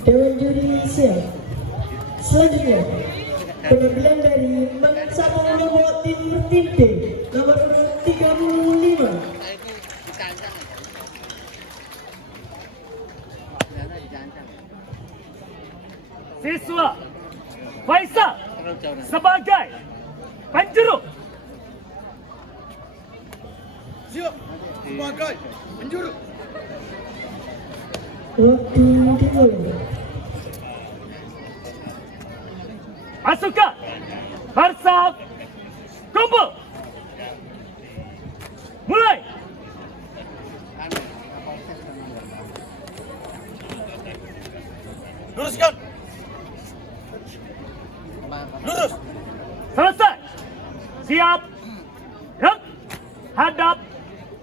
Dewan juri siap. Selanjutnya penampilan dari Mansapong Lombok tim D nomor 35. Siswa Faisal sebagai penjuru. Siap sebagai penjuru. Waktu dimulai. Pasukan bersaf kumpul. Mulai. Luruskan. Lurus. Selesai. Siap. Gerak. Hadap.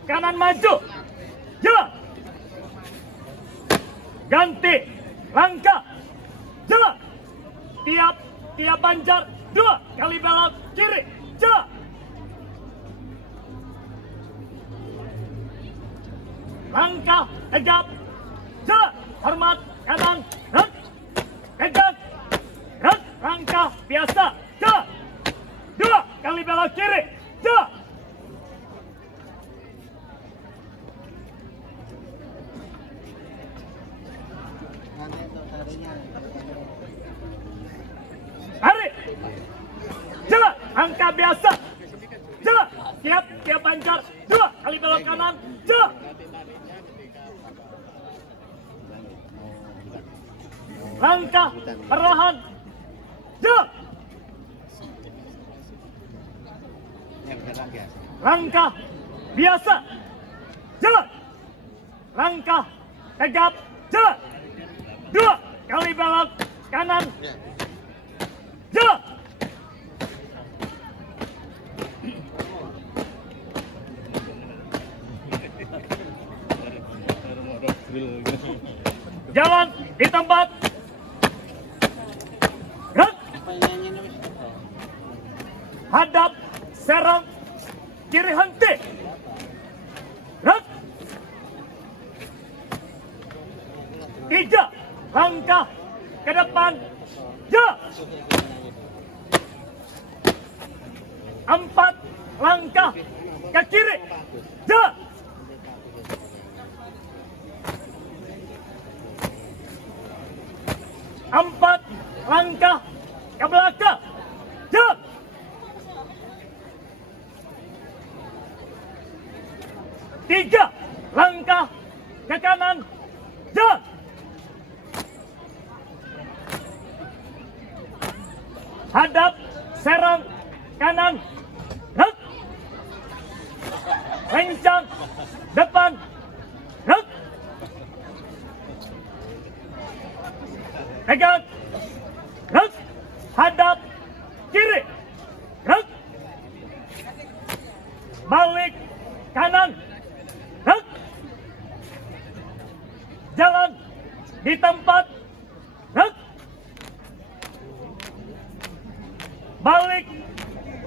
Kanan maju. Jalan. Ganti. Langkah. Jalan. Tiap banjar. 2 kali belok kiri. Jalan. Langkah. Tegap. Jalan. Hormat. Kanan. Gerak. Tegak. Gerak. Langkah. Biasa. Jalan. 2 kali belok kiri. Jalan. Tarik. Jalan. Angka biasa. Jalan. Tiap banjar. 2 kali belok kanan. Jalan. Langkah perlahan. Jalan. Langkah biasa. Jalan. Langkah tegap. Jalan. 2 kali belok kanan. Jalan. Jalan di tempat. Gerak. Hadap, serang, kiri henti. Gerak. 3 langkah ke depan. Jalan. 4 langkah ke kiri. Jalan. 4 langkah ke belakang. Jalan. 3 langkah ke kanan. Jalan. Hadap, serang, kanan. Gerak. Lencang, depan. Gerak. Tegak. Gerak. Hadap, kiri. Gerak. Balik, kanan. Gerak. Jalan di tempat. Gerak. Balik,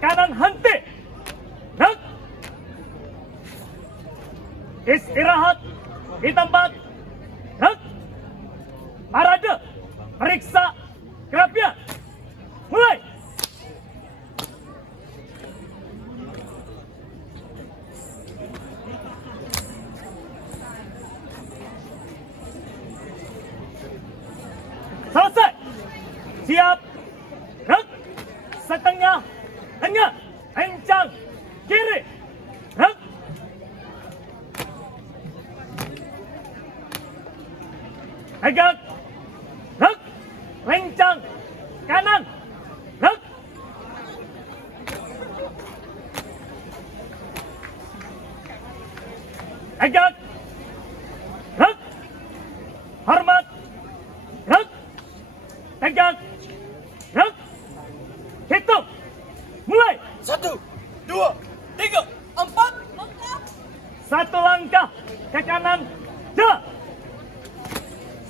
kanan henti. Gerak. Istirahat di tempat. Gerak. Parade. Periksa kerapian. Mulai. Selesai. Siap. Gerak. Setengah. Tengah. Kencang. Kiri. Gerak. Tegak. Gerak. Lencang. Kanan. Gerak. Tegak. Gerak. Hormat. Gerak. Tegak. Gerak. Hitung. Mulai. 1, 2, 3, 4. 1 langkah ke kanan. Jalan.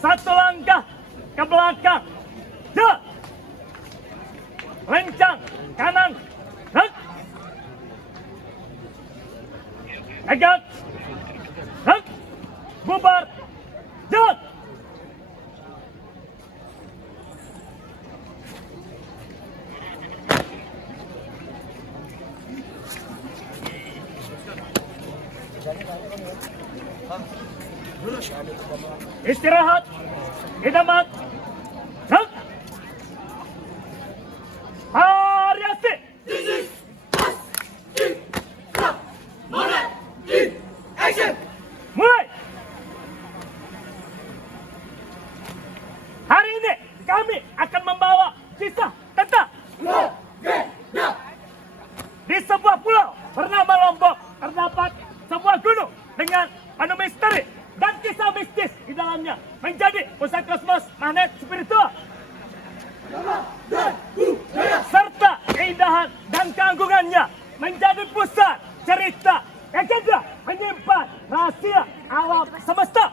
1 langkah ke belakang. Jalan. Lencang. Kanan. Gerak. Tegak. Gerak. Bubar. Jalan. Istirahat. Hidamat. Gerak. Variasi. Action! Mulai. Hari ini kami akan membawa kisah tentang di sebuah pulau bernama Lombok terdapat sebuah gunung dengan penuh misteri dan kisah mistis di dalamnya menjadi pusat kosmos magnet spiritual serta keindahan dan keagungannya menjadi pusat cerita legenda menyimpan rahasia alam semesta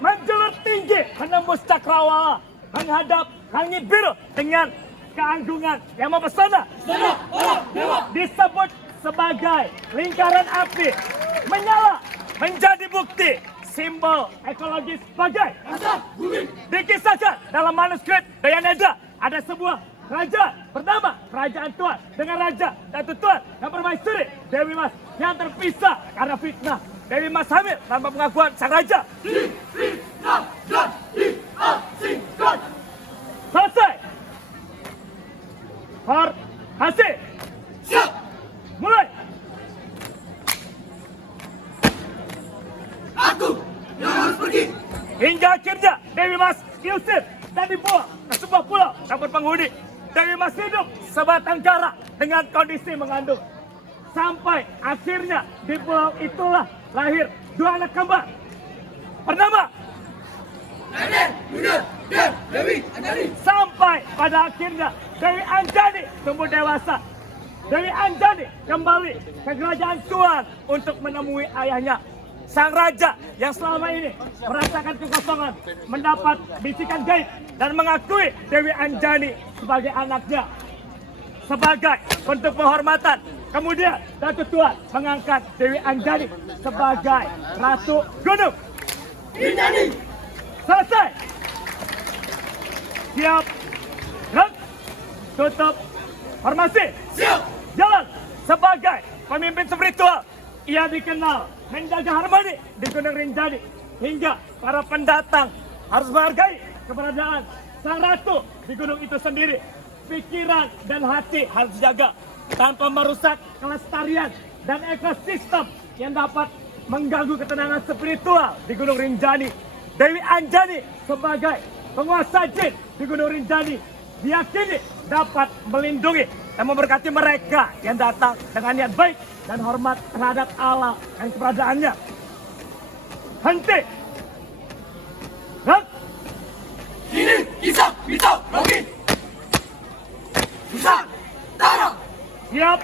menjulur tinggi menembus cakrawala menghadap langit biru dengan keagungan yang mempesona disebut sebagai lingkaran api menyala menjadi bukti simbol ekologis bagai dikisahkan dalam manuskrip Dayaneda ada sebuah kerajaan bernama Kerajaan Tuan dengan raja dan tuan yang permaisuri Dewi Mas yang terpisah karena fitnah Dewi Mas hamil tanpa pengakuan sang raja. Selesai. Formasi. Siap! Mulai. Aku yang harus pergi! Hingga akhirnya Dewi Mas diusir dan dibuang ke sebuah pulau tak berpenghuni. Dewi Mas hidup sebatang kara dengan kondisi mengandung. Sampai akhirnya di pulau itulah lahir dua anak kembar. Bernama Raden, Yunda, dan Dewi Anjani! sampai pada akhirnya Dewi Anjani tumbuh dewasa. Dewi Anjani kembali ke kerajaan Tuan untuk menemui ayahnya. Sang raja yang selama ini merasakan kekosongan mendapat bisikan gaib dan mengakui Dewi Anjani sebagai anaknya. Sebagai bentuk penghormatan, kemudian Datu Tuan mengangkat Dewi Anjani sebagai Ratu Gunung. Anjani! Selesai. Siap. Gerak. Tutup. Formasi. Siap! Jalan sebagai pemimpin spiritual. Ia dikenal menjaga harmoni di Gunung Rinjani hingga para pendatang harus menghargai keberadaan sang ratu di gunung itu sendiri. Pikiran dan hati harus dijaga tanpa merusak kelestarian dan ekosistem yang dapat mengganggu ketenangan spiritual di Gunung Rinjani. Dewi Anjani sebagai penguasa jin di Gunung Rinjani diyakini dapat melindungi dan memberkati mereka yang datang dengan niat baik dan hormat terhadap Allah dan keberadaannya. Henti. Gerak. Ini kisah pisau Rocky! Susah! Tara! Siap.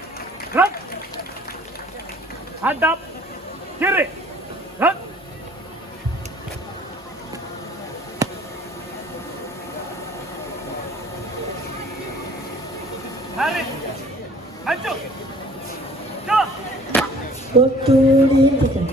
Gerak. Hadap kiri. Gerak. Lari. Maju. Jalan. Waktu dihentikan.